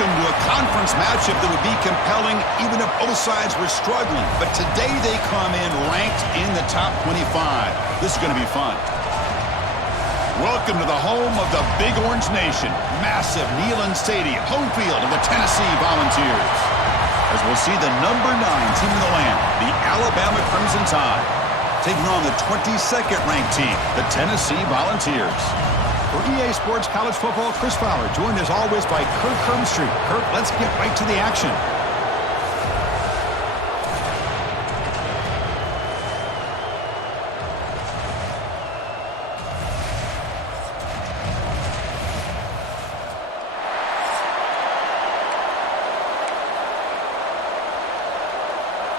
welcome to a conference matchup that would be compelling even if both sides were struggling. But today they come in ranked in the top 25. This is going to be fun. Welcome to the home of the Big Orange Nation. Massive Neyland Stadium, home field of the Tennessee Volunteers. As we'll see the number 9 team in the land, the Alabama Crimson Tide, taking on the 22nd ranked team, the Tennessee Volunteers. For EA Sports College Football, Chris Fowler, joined as always by Kirk Hermstreet. Kirk, let's get right to the action.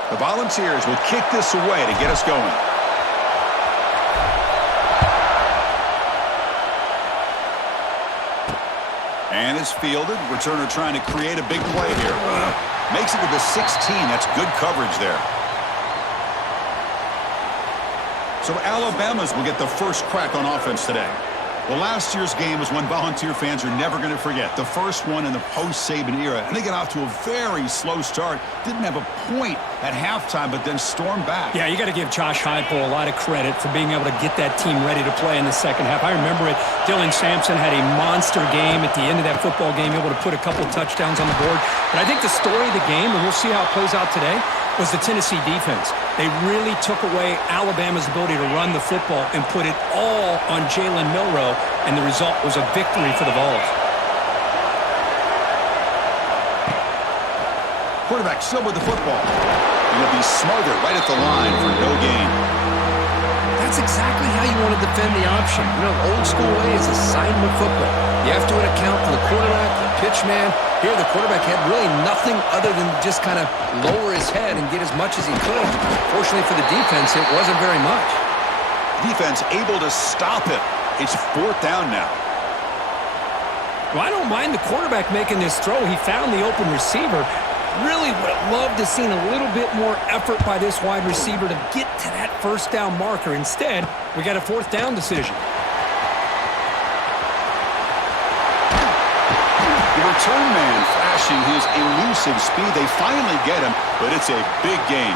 The Volunteers will kick this away to get us going. And it's fielded. Returner trying to create a big play here. Makes it to the 16. That's good coverage there. So Alabama's will get the first crack on offense today. Well, last year's game was one Volunteer fans are never going to forget. The first one in the post-Saban era. And they got off to a very slow start. Didn't have a point at halftime, but then stormed back. Yeah, you got to give Josh Heupel a lot of credit for being able to get that team ready to play in the second half. I remember it. Dylan Sampson had a monster game at the end of that football game, able to put a couple touchdowns on the board. But I think the story of the game, and we'll see how it plays out today, was the Tennessee defense. They really took away Alabama's ability to run the football and put it all on Jalen Milroe, and the result was a victory for the Vols. Quarterback still with the football. And he'll be smothered right at the line for no gain. That's exactly how you want to defend the option. You know, old school way is assignment football. You have to account for the quarterback, the pitch man. Here, the quarterback had really nothing other than just kind of lower his head and get as much as he could. Fortunately for the defense, it wasn't very much. Defense able to stop it. It's 4th down now. Well, I don't mind the quarterback making this throw. He found the open receiver. Really would have loved to have seen a little bit more effort by this wide receiver to get to that first down marker. Instead, we got a 4th down decision. The return man flashing his elusive speed. They finally get him, but it's a big gain.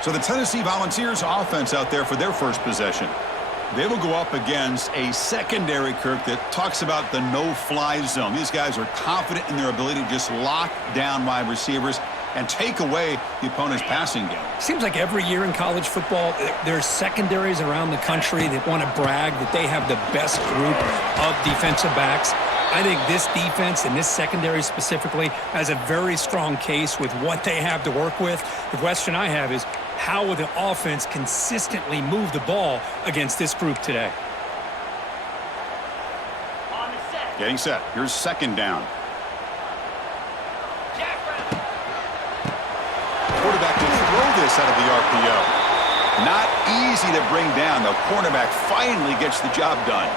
So the Tennessee Volunteers offense out there for their first possession. They will go up against a secondary, Kirk, that talks about the no-fly zone. These guys are confident in their ability to just lock down wide receivers and take away the opponent's passing game. Seems like every year in college football, there's secondaries around the country that want to brag that they have the best group of defensive backs. I think this defense and this secondary specifically has a very strong case with what they have to work with. The question I have is, how will the offense consistently move the ball against this group today? Getting set. Here's 2nd down. Quarterback can throw this out of the RPO. Not easy to bring down. The cornerback finally gets the job done.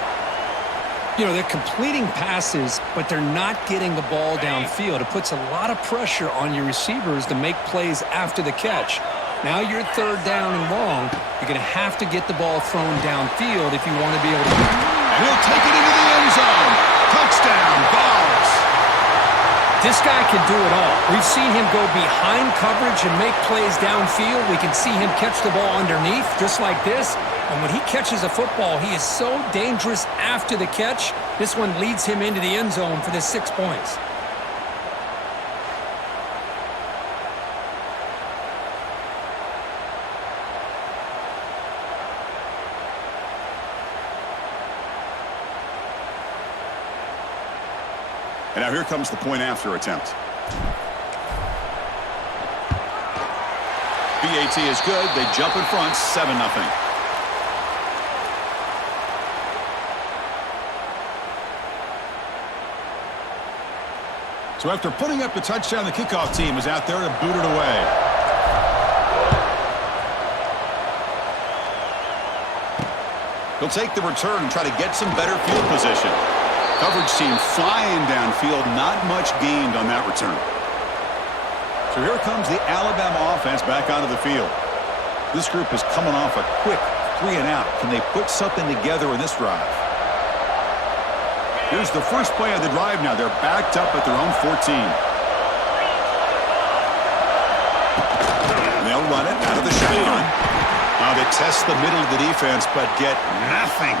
You know, they're completing passes, but they're not getting the ball downfield. It puts a lot of pressure on your receivers to make plays after the catch. Now you're 3rd down and long. You're going to have to get the ball thrown downfield if you want to be able to. And he'll take it into the end zone. Touchdown, Vols. This guy can do it all. We've seen him go behind coverage and make plays downfield. We can see him catch the ball underneath, just like this. And when he catches a football, he is so dangerous after the catch. This one leads him into the end zone for the 6 points. And now here comes the point-after attempt. BAT is good. They jump in front, 7-0. So after putting up the touchdown, the kickoff team is out there to boot it away. He'll take the return and try to get some better field position. Coverage team flying downfield, not much gained on that return. So here comes the Alabama offense back onto the field. This group is coming off a quick 3-and-out. Can they put something together in this drive? Here's the first play of the drive now. They're backed up at their own 14. And they'll run it out of the shotgun. Now they test the middle of the defense, but get nothing.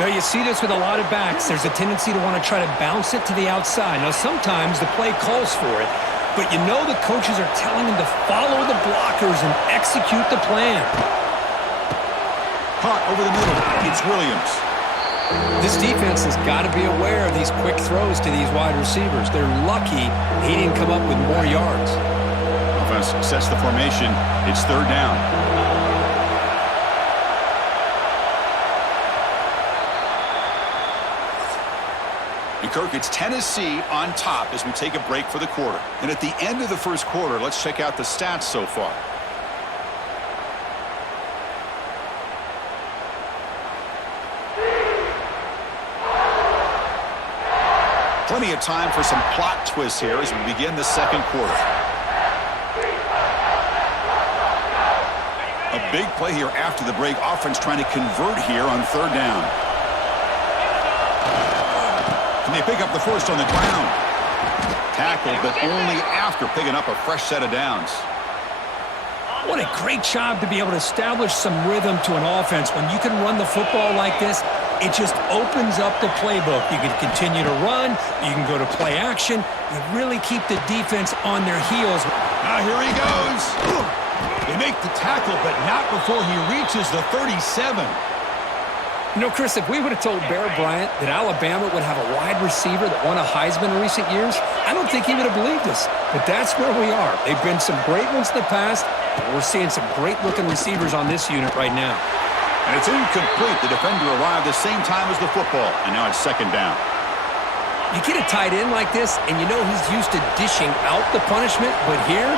Well, you see this with a lot of backs. There's a tendency to want to try to bounce it to the outside. Now, sometimes the play calls for it, but you know the coaches are telling them to follow the blockers and execute the plan. Caught over the middle. It's Williams. This defense has got to be aware of these quick throws to these wide receivers. They're lucky he didn't come up with more yards. Offense sets the formation. It's third down. And Kirk, it's Tennessee on top as we take a break for the quarter. And at the end of the first quarter, let's check out the stats so far. Plenty of time for some plot twists here as we begin the second quarter. A big play here after the break. Offense trying to convert here on third down. Can they pick up the first on the ground? Tackle, but only after picking up a fresh set of downs. What a great job to be able to establish some rhythm to an offense. When you can run the football like this, it just opens up the playbook. You can continue to run. You can go to play action. You really keep the defense on their heels. Now here he goes. They make the tackle, but not before he reaches the 37. You know, Chris, if we would have told Bear Bryant that Alabama would have a wide receiver that won a Heisman in recent years, I don't think he would have believed us. But that's where we are. They've been some great ones in the past, and we're seeing some great-looking receivers on this unit right now. And it's incomplete. The defender arrived the same time as the football, and now it's second down. You get a tight end like this, and you know he's used to dishing out the punishment, but here,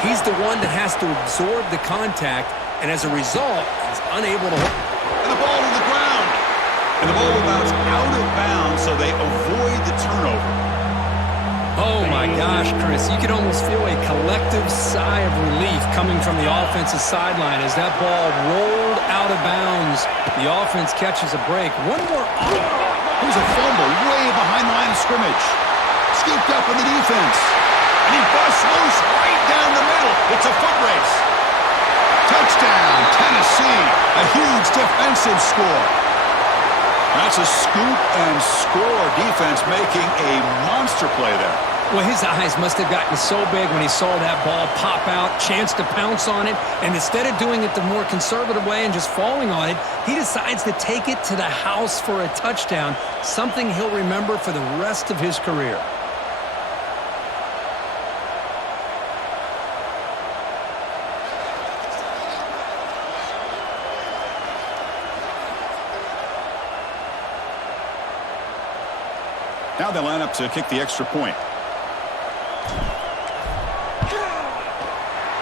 he's the one that has to absorb the contact, and as a result, he's unable to... And the ball to the ground. And the ball allows out of bounds, so they avoid the turnover. Oh, my gosh, Chris. You can almost feel a collective sigh of relief coming from the offensive sideline as that ball rolled out of bounds. The offense catches a break. One more. Here's a fumble way behind the line of scrimmage. Scooped up in the defense. And he busts loose right down the middle. It's a foot race. Touchdown, Tennessee. A huge defensive score. That's a scoop and score. Defense making a monster play there. Well, his eyes must have gotten so big when he saw that ball pop out, chance to pounce on it, and instead of doing it the more conservative way and just falling on it, he decides to take it to the house for a touchdown, something he'll remember for the rest of his career. Now they line up to kick the extra point.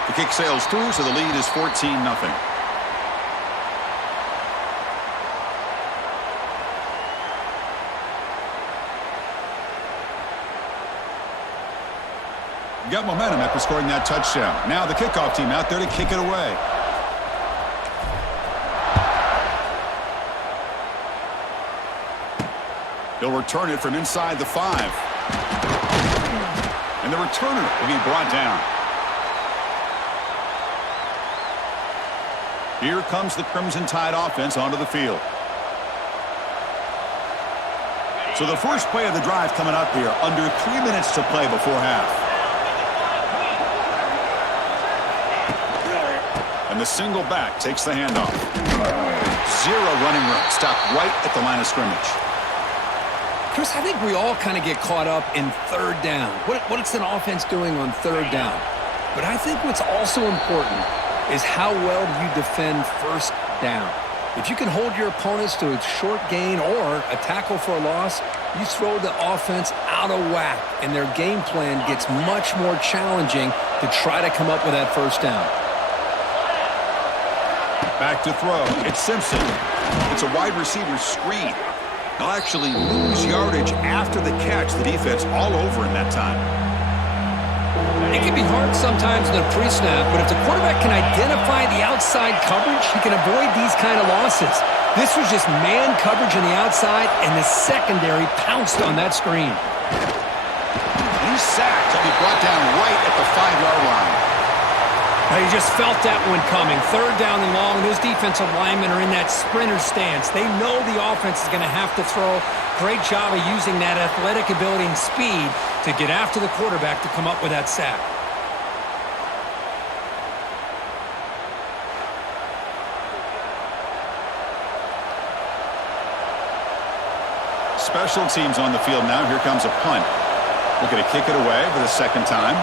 The kick sails through, so the lead is 14-0. Got momentum after scoring that touchdown. Now the kickoff team out there to kick it away. He'll return it from inside the 5. And the returner will be brought down. Here comes the Crimson Tide offense onto the field. So the first play of the drive coming up here. Under 3 minutes to play before half. And the single back takes the handoff. Zero running room. Stopped right at the line of scrimmage. Chris, I think we all kind of get caught up in third down. What's an offense doing on third down? But I think what's also important is how well do you defend first down. If you can hold your opponents to a short gain or a tackle for a loss, you throw the offense out of whack, and their game plan gets much more challenging to try to come up with that first down. Back to throw. It's Simpson. It's a wide receiver screen. They'll actually lose yardage after the catch. The defense all over in that time. It can be hard sometimes in the pre-snap, but if the quarterback can identify the outside coverage, he can avoid these kind of losses. This was just man coverage on the outside, and the secondary pounced on that screen. He's sacked. He'll be brought down right at the 5-yard line. Now, you just felt that one coming. Third down and long. Those defensive linemen are in that sprinter stance. They know the offense is going to have to throw. Great job of using that athletic ability and speed to get after the quarterback to come up with that sack. Special teams on the field now. Here comes a punt. Looking to kick it away for the second time.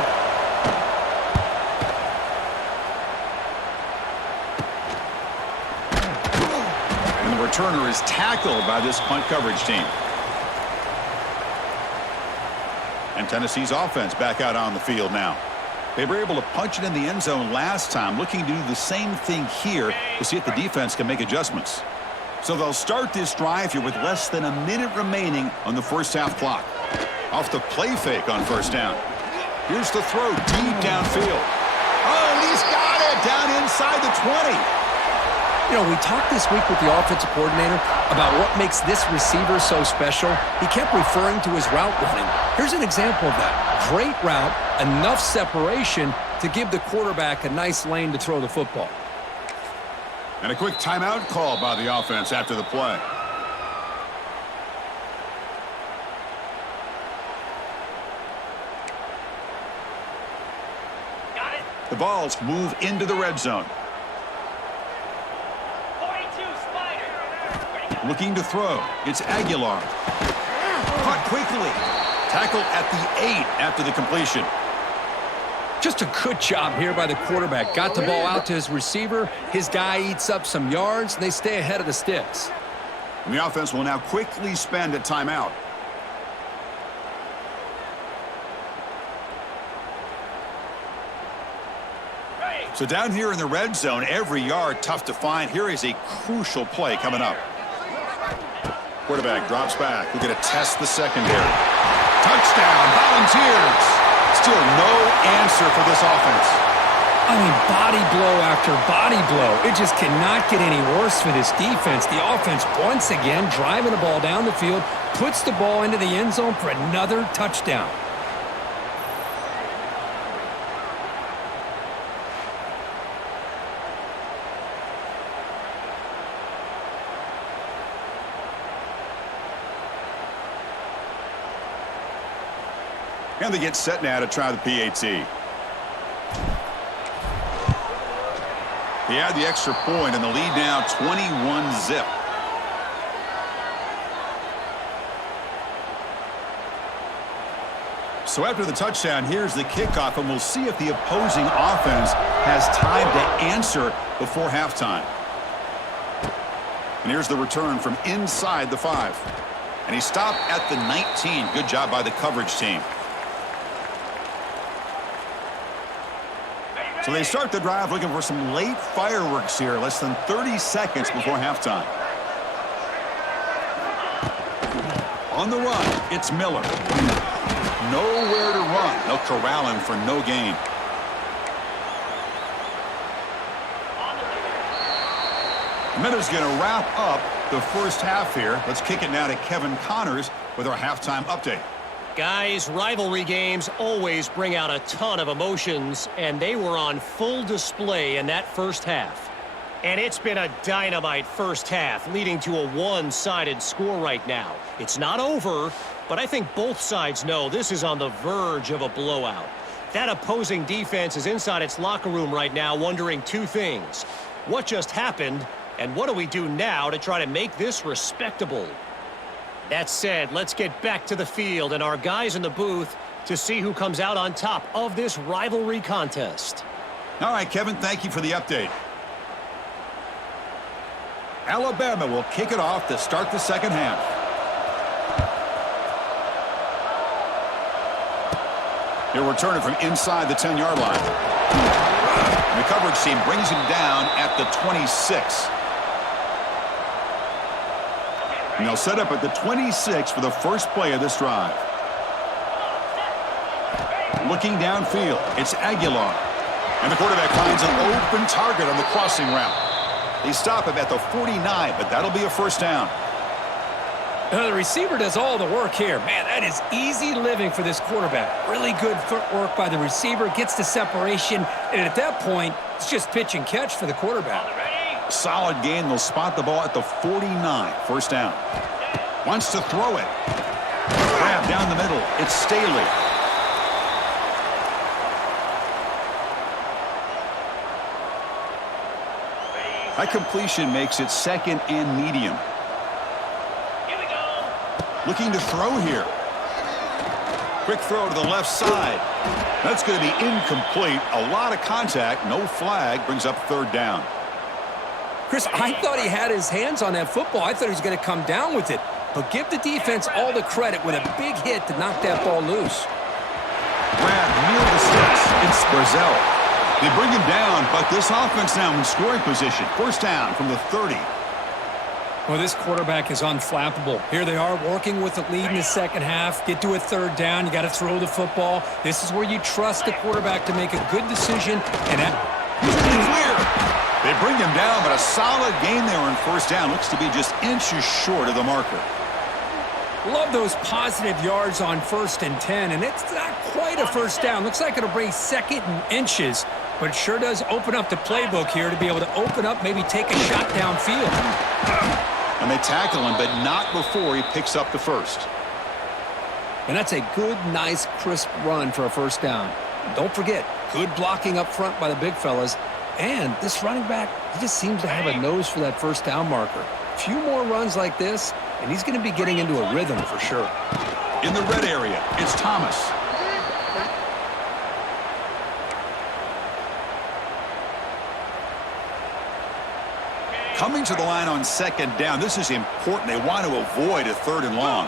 And the returner is tackled by this punt coverage team. And Tennessee's offense back out on the field now. They were able to punch it in the end zone last time, looking to do the same thing here to see if the defense can make adjustments. So they'll start this drive here with less than a minute remaining on the first half clock. Off the play fake on first down. Here's the throw deep downfield. Oh, and he's got it down inside the 20. You know, we talked this week with the offensive coordinator about what makes this receiver so special. He kept referring to his route running. Here's an example of that. Great route, enough separation to give the quarterback a nice lane to throw the football. And a quick timeout call by the offense after the play. Got it. The balls move into the red zone. 42 Spider. Looking to throw. It's Aguilar. Caught quickly. Tackle at the 8 after the completion. Just a good job here by the quarterback. Got the ball out to his receiver. His guy eats up some yards, and they stay ahead of the sticks. And the offense will now quickly spend a timeout. So down here in the red zone, every yard tough to find. Here is a crucial play coming up. Quarterback drops back. We're going to test the secondary. Touchdown, Volunteers. Still no answer for this offense. I mean, body blow after body blow. It just cannot get any worse for this defense. The offense, once again, driving the ball down the field, puts the ball into the end zone for another touchdown. And they get set now to try the PAT. He had the extra point, and the lead now 21-zip. So after the touchdown, here's the kickoff, and we'll see if the opposing offense has time to answer before halftime. And here's the return from inside the 5. And he stopped at the 19. Good job by the coverage team. So they start the drive looking for some late fireworks here, less than 30 seconds before halftime. On the run, it's Miller. Nowhere to run. They'll corral him for no gain. Miller's going to wrap up the first half here. Let's kick it now to Kevin Connors with our halftime update. Guys, rivalry games always bring out a ton of emotions, and they were on full display in that first half. And it's been a dynamite first half, leading to a one-sided score right now. It's not over, but I think both sides know this is on the verge of a blowout. That opposing defense is inside its locker room right now wondering two things. What just happened, and what do we do now to try to make this respectable? That said, let's get back to the field and our guys in the booth to see who comes out on top of this rivalry contest. All right, Kevin, thank you for the update. Alabama will kick it off to start the second half. He'll return it from inside the 10-yard line. The coverage team brings him down at the the 26. And they'll set up at the 26 for the first play of this drive. Looking downfield, it's Aguilar. And the quarterback finds an open target on the crossing route. They stop him at the 49, but that'll be a first down. The receiver does all the work here. Man, that is easy living for this quarterback. Really good footwork by the receiver, gets the separation, and at that point, it's just pitch and catch for the quarterback. Solid gain. They'll spot the ball at the 49. First down. Wants to throw it. Grab down the middle. It's Staley. That completion makes it second and medium. Looking to throw here. Quick throw to the left side. That's going to be incomplete. A lot of contact. No flag. Brings up third down. Chris, I thought he had his hands on that football. I thought he was going to come down with it. But give the defense all the credit with a big hit to knock that ball loose. Grab near the sticks. It's Brazil. They bring him down, but this offense now in scoring position. First down from the 30. Well, this quarterback is unflappable. Here they are working with the lead in the second half. Get to a third down. You got to throw the football. This is where you trust the quarterback to make a good decision. And that clear. They bring him down, but a solid gain there on first down. Looks to be just inches short of the marker. Love those positive yards on 1st and 10, and it's not quite a first down. Looks like it'll bring second and inches, but it sure does open up the playbook here to be able to open up, maybe take a shot downfield. And they tackle him, but not before he picks up the first. And that's a good, nice, crisp run for a first down. Don't forget, good blocking up front by the big fellas. And this running back, he just seems to have a nose for that first down marker. A few more runs like this, and he's going to be getting into a rhythm for sure. In the red area, it's Thomas. Coming to the line on second down. This is important. They want to avoid a third and long.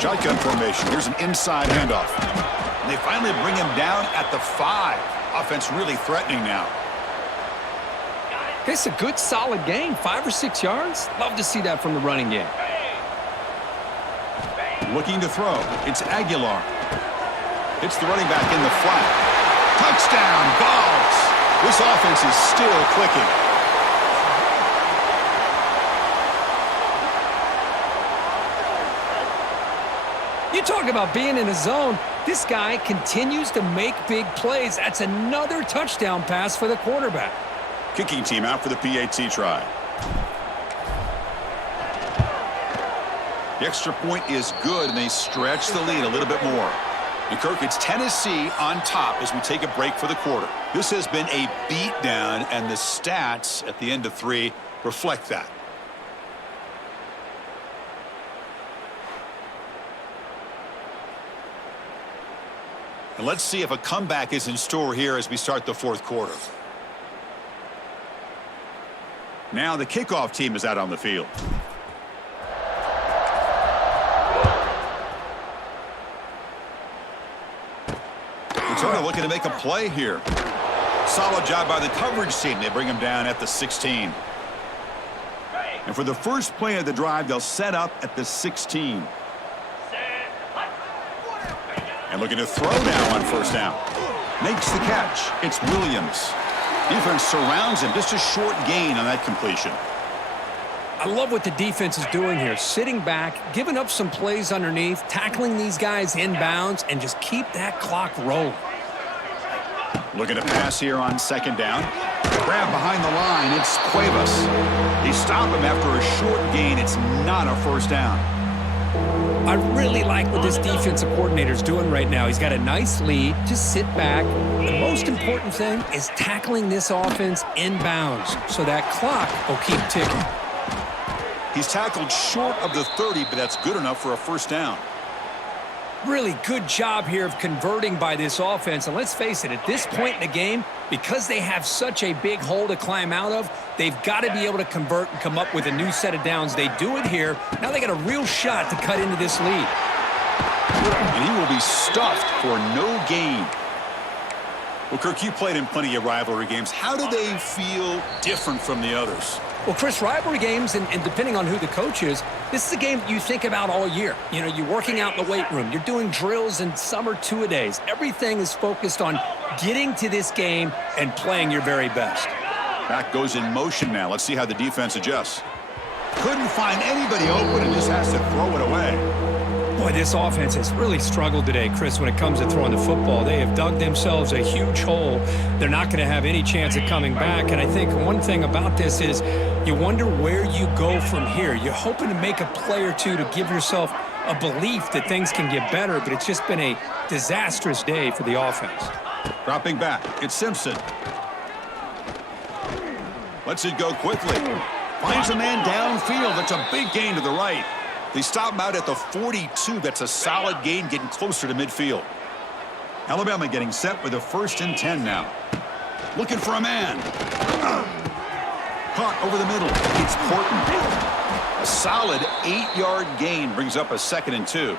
Shotgun formation. Here's an inside handoff. And they finally bring him down at the 5. Offense really threatening now. It's a good, solid game. 5 or 6 yards. Love to see that from the running game. Looking to throw. It's Aguilar. It's the running back in the flat. Touchdown, balls. This offense is still clicking. You talk about being in a zone. This guy continues to make big plays. That's another touchdown pass for the quarterback. Kicking team out for the PAT try. The extra point is good, and they stretch the lead a little bit more. And Kirk, it's Tennessee on top as we take a break for the quarter. This has been a beatdown, and the stats at the end of 3 reflect that. And let's see if a comeback is in store here as we start the fourth quarter. Now the kickoff team is out on the field. Returner looking to make a play here. Solid job by the coverage team. They bring him down at the 16. And for the first play of the drive, they'll set up at the 16. And looking to throw now on first down. Makes the catch. It's Williams. Defense surrounds him. Just a short gain on that completion. I love what the defense is doing here. Sitting back, giving up some plays underneath, tackling these guys inbounds, and just keep that clock rolling. Looking to pass here on second down. Grab behind the line. It's Cuevas. They stop him after a short gain. It's not a first down. I really like what this defensive coordinator is doing right now. He's got a nice lead. Just sit back. The most important thing is tackling this offense inbounds so that clock will keep ticking. He's tackled short of the 30, but that's good enough for a first down. Really good job here of converting by this offense. And let's face it, at this point in the game, because they have such a big hole to climb out of, they've got to be able to convert and come up with a new set of downs. They do it here. Now they got a real shot to cut into this lead. And he will be stuffed for no gain. Well, Kirk, you played in plenty of rivalry games. How do they feel different from the others? Well, Chris, rivalry games, and depending on who the coach is, this is a game you think about all year. You know, you're working out in the weight room. You're doing drills, and some are two-a-days. Everything is focused on getting to this game and playing your very best. Back goes in motion now. Let's see how the defense adjusts. Couldn't find anybody open and just has to throw it away. Boy, this offense has really struggled today, Chris, when it comes to throwing the football. They have dug themselves a huge hole. They're not going to have any chance of coming back. And I think one thing about this is you wonder where you go from here. You're hoping to make a play or two to give yourself a belief that things can get better, but it's just been a disastrous day for the offense. Dropping back, it's Simpson. Lets it go quickly. Finds a man downfield. That's a big gain to the right. They stop him out at the 42. That's a solid gain, getting closer to midfield. Alabama getting set with a 1st and 10 now. Looking for a man. Caught over the middle. It's Horton. A solid 8-yard gain brings up a 2nd and 2.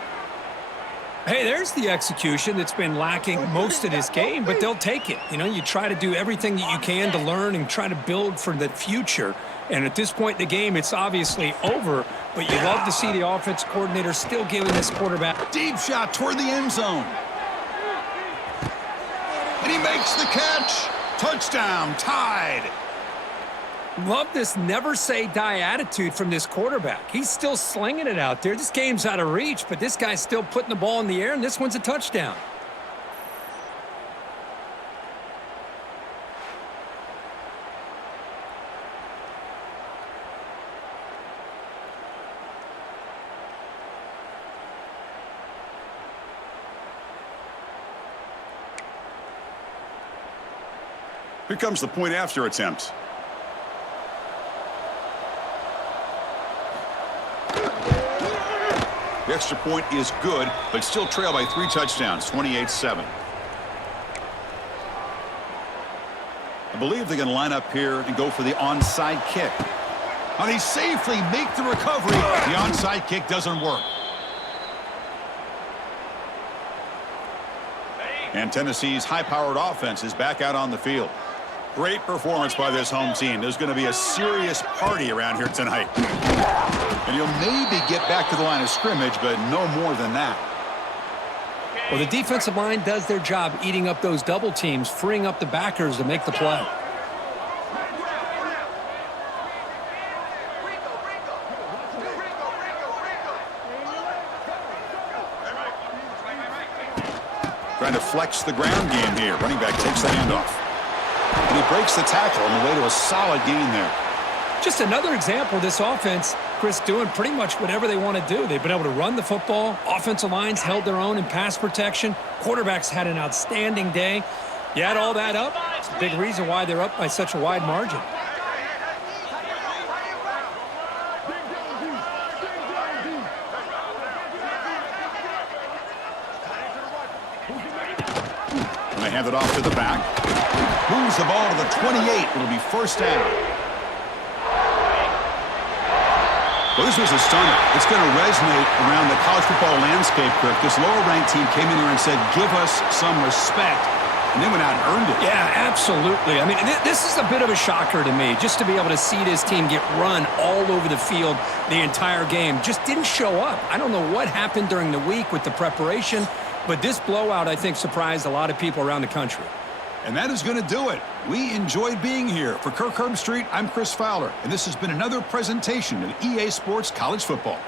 Hey, there's the execution that's been lacking most of this game, but they'll take it. You know, you try to do everything that you can to learn and try to build for the future. And at this point in the game, it's obviously over, but you love to see the offense coordinator still giving this quarterback. Deep shot toward the end zone. And he makes the catch. Touchdown, tied. Love this never say die attitude from this quarterback. He's still slinging it out there. This game's out of reach, but this guy's still putting the ball in the air, and this one's a touchdown. Here comes the point after attempt. The extra point is good, but still trailed by 3 touchdowns, 28-7. I believe they're going to line up here and go for the onside kick. And they safely make the recovery. The onside kick doesn't work. And Tennessee's high-powered offense is back out on the field. Great performance by this home team. There's going to be a serious party around here tonight. And you'll maybe get back to the line of scrimmage, but no more than that. Well, the defensive line does their job eating up those double teams, freeing up the backers to make the play. Trying to flex the ground game here. Running back takes the handoff. And he breaks the tackle on the way to a solid gain there. Just another example of this offense, Chris, doing pretty much whatever they want to do. They've been able to run the football. Offensive lines held their own in pass protection. Quarterbacks had an outstanding day. You add all that up, it's a big reason why they're up by such a wide margin. And they hand it off to the back. Moves the ball to the 28. It'll be 1st down. Well, this was a stunner. It's going to resonate around the college football landscape, Kirk. This lower-ranked team came in here and said, give us some respect, and they went out and earned it. Yeah, absolutely. I mean, this is a bit of a shocker to me, just to be able to see this team get run all over the field the entire game. Just didn't show up. I don't know what happened during the week with the preparation, but this blowout, I think, surprised a lot of people around the country. And that is going to do it. We enjoyed being here. For Kirk Herbstreit, I'm Chris Fowler, and this has been another presentation of EA Sports College Football.